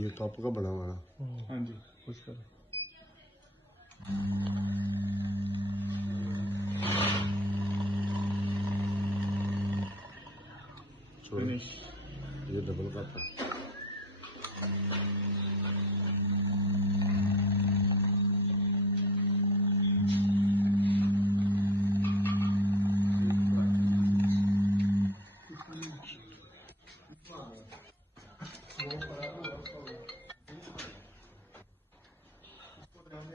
ये कप का बना हुआ है। हाँ जी उसका फिनिश। ये डबल कप है।